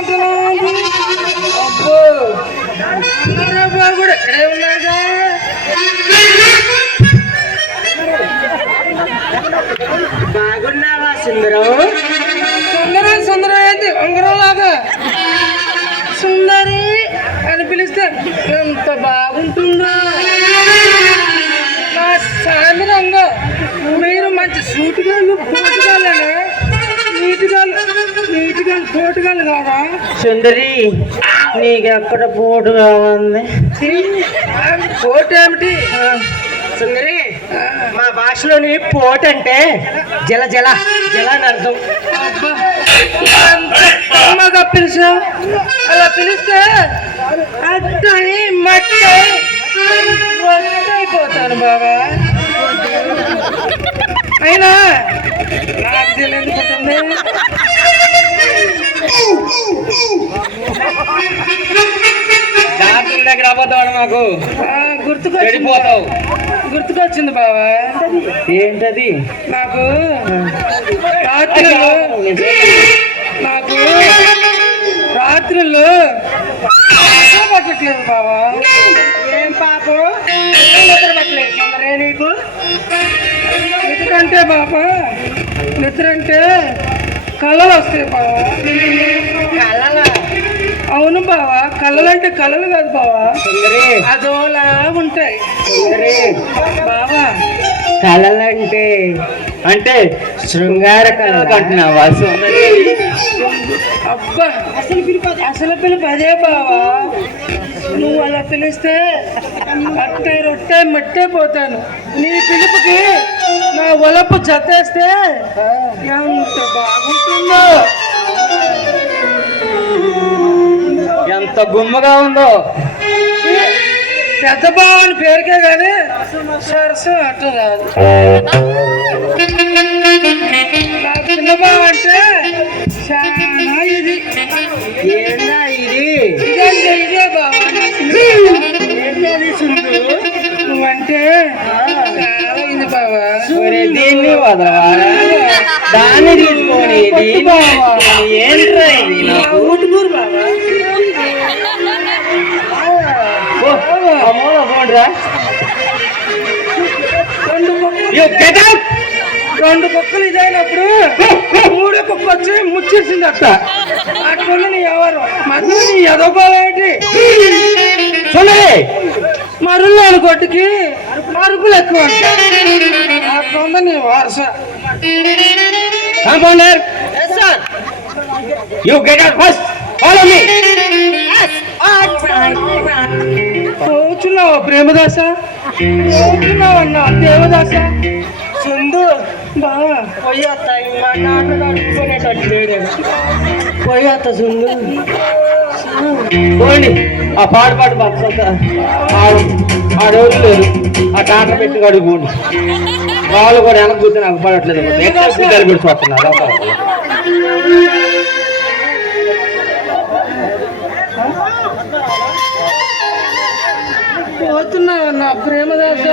అబ్బో బాబు ఎక్కడే ఉన్నాగా బాగున్నావా సుందరం? సుందరం ఏంటి ఉంగరం లాగా సుందరి అని పిలిస్తే ఎంత బాగుంటుందో. నా సామిరంగా మీరు మంచి సూటుగాళ్ళు పోటుగాళ్ళనే నీటిగా పోటుగాళ్ళు కాదా? సుందరి నీకెక్కడ పోటు కావాలి? పోటు ఏమిటి సుందరి? మా భాషలోని పోటు అంటే జల జల జల అని అర్థం. అమ్మగా పిలిచా అలా పిలిస్తే అట్టని మట్టి అయిపోతాను బాబా. అయినా నాకు తెలియదుకుంటుంది. దగ్గర అబద్ధాడు మాకు గుర్తుకొచ్చింది బాబా. ఏంటది? నాకు రాత్రులు పట్టట్లేదు బాబా. ఏం పాపం నిద్ర పట్టలేదు సుందరే నీకు? నిద్రంటే బాబా నిద్రంటే కళలు వస్తాయి బాబా. కళలా? అవును బావా, కళలు అంటే కళలు కాదు బావా, అదోలా ఉంటాయి బావా. కళలంటే అంటే శృంగార కళలు అంటున్నావా? అబ్బా అసలు పిలుపు అదే బావా. నువ్వు అలా పిలిస్తే అట్టే రొట్టె మట్టే పోతాను. నీ పిలుపుకి నా ఒలపు జతేస్తే ఎంత బాగుంటుందో. ఎంత గుమ్మగా ఉందో. పెద్ద బావని పేరుకే కానీ సరసం అట్ట కాదు. నాకు చిన్న బావ అంటే చాలా ఇది. ఏందా ఇది? ఇదే బావా నువ్వంటే చాలా ఇది బావా. దీన్ని వదలవారా? దాన్ని తీసుకొని ఏంట్రా ఇది? ఊటుకూరు బావా. రెండు కుక్కలు ఇదైనప్పుడు మూడో కుక్క వచ్చి ముచ్చేసింది అట్ట. అట్లా నీ ఎవరు మధ్య నీ ఎదోకోలేటి మరుళ్ళని కొట్టుకి అరుపులు ఎక్కువ అట్లా నీ వారస. Compounder, you get out first, follow me. పోచున్నావా ప్రేమదాస? పోచున్నావన్నా దేవదాస? సుందు బాగా పోయేత్త పోయేత్త సుందు పోండి. ఆ పాడు బస్స ఆడోళ్ళు లేరు. ఆ టాట పెట్టి కడుగుపోండి. వాళ్ళు కూడా వెనక కూర్చొని నాకు పడట్లేదు. ఎక్కడ గుడిచిపోతున్నారు. పోతున్నావన్నా ప్రేమదాస?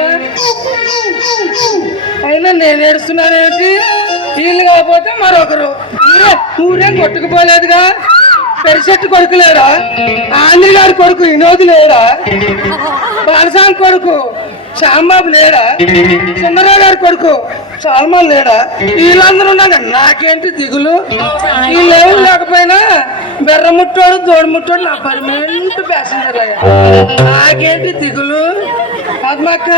అయినా నేను ఏడుస్తున్నానేమిటి? వీళ్ళు కాకపోతే మరొకరు ఊరేం కొట్టుకుపోలేదుగా. పెరిసెట్టు కొడుకు లేడా? ఆంధ్ర గారి కొడుకు వినోద్ లేడా? బాలసాని కొడుకు శ్యాంబాబు లేడా? సుందరరావు గారి కొడుకు సాల్మాన్ లేడా? వీళ్ళందరూ ఉన్నాక నాకేంటి దిగులు? వీళ్ళేమీ లేకపోయినా బెర్ర ముట్టోడు దోడు ముట్టోడు నా పర్మనెంట్ ప్యాసింజర్ అయ్యా. నాకేంటి దిగులు? పద్మక్క